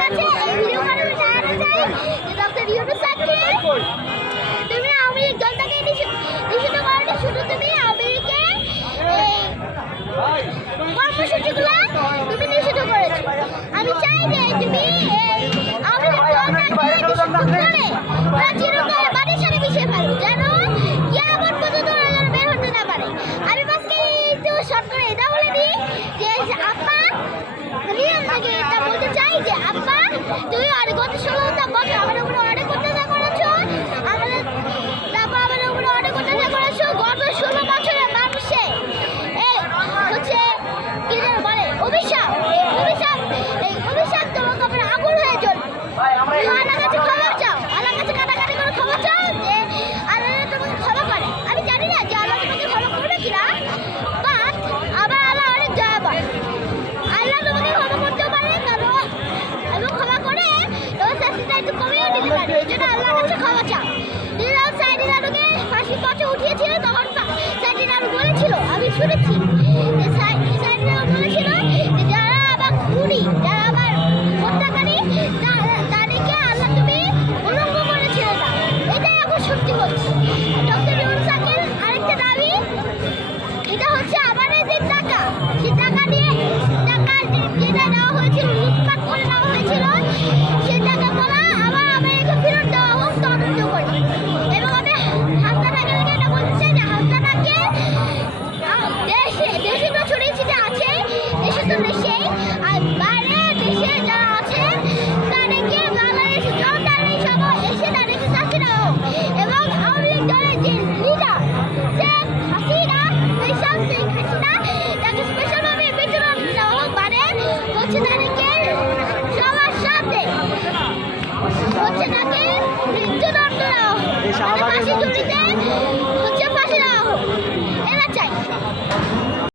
কাছে এই ভিডিও করে জানাতে চাই যে ডক্টর ইউনূস স্যারকে তুমি আওয়ামী লীগ দলটাকে নিষিদ্ধ করতে শুধু তুমি আমেরিকা কর্মসূচিগুলো তুমি নিষিদ্ধ করেছো। আমি চাই যে তুমি আওয়ামী লীগ দলটাকে নিষিদ্ধ করে চিরকাল বাড়ির সাথে মিশিয়ে ফেলো, যেন কিয়ামত পর্যন্ত ওরা বের হতে না পারে। আমি আজকে একটু শর্ট করে এটা বলে দিই যে আপা, আমি আপনাকে এটা বলতে চাই যে আপা তুমি গত 16টা বছর আমাদের উপরে অনেক অত্যাচার করেছো, তারপর আমাদের উপরে অনেক অত্যাচার করেছো। গত 16 বছরের মানুষে হচ্ছে কি যেন বলে অভিশাপ, এই অভিশাপ তোমার কপালে আগুন হয়ে জ্বলবে। আল্লাহর কাছে ক্ষমা চাও, আল্লাহর কাছে কাটাকাটি করে ক্ষমা চাও যে আল্লাহ তোমাকে ক্ষমা করে। আমি জানি না যে আল্লাহ তোমাকে ক্ষমা করবে কিনা, বাট আবার আল্লাহ অনেক দয়াবান, আল্লাহ তোমাকে ক্ষমা করতে পারে কারণ এবং ক্ষমা করে তোমার শাস্তিটা একটু কমিয়ে দিতে পারে। এই জন্য আল্লাহর কাছে ক্ষমা চাও। যখন সাইদিন আলুকে ফাঁসির পথে উঠিয়েছিল তখন সাইদিন আলু বলেছিল, আমি শুনেছি যে সাইদিন আলু বলেছিল যে যারা আবার খুনি, যারা আবার হত্যাকারী, তাদেরকে আল্লাহ তুমি উলঙ্গ করেছিলে না। এটাই এখন সত্যি হচ্ছে। ডক্টর ইউনূস স্যারের আরেকটা দাবি, এটা হচ্ছে আমাদের যে টাকা, সেই টাকা দিয়ে যেটা দেওয়া হয়েছিল, লুটপাট করে নেওয়া হয়েছিল, সেই টাকাগুলো আবার আমেরিকা ফেরত দেওয়া হোক, তদন্ত করি। এবং আমি হাসনাতাকে এটা বলতে চাই যে হাসনাতাকে দেশে তো ছড়িয়ে ছিটে আছে, দেশে তো দেশেই, আর বাইরে দেশে যারা আছে তাদেরকে বাংলাদেশে জনতারই সব এসে তাদেরকে শাস্তি দেওয়া হোক। এবং আওয়ামী লীগ দলের যে লিডার শেখ হাসিনা, তাকে স্পেশালভাবে বেতন দেওয়া হোক, মানে হচ্ছে তাদেরকে সবার সাথে হচ্ছে তাকে মৃত্যুদণ্ড দেওয়া হোক, মানে ফাঁসি ঝুলিতে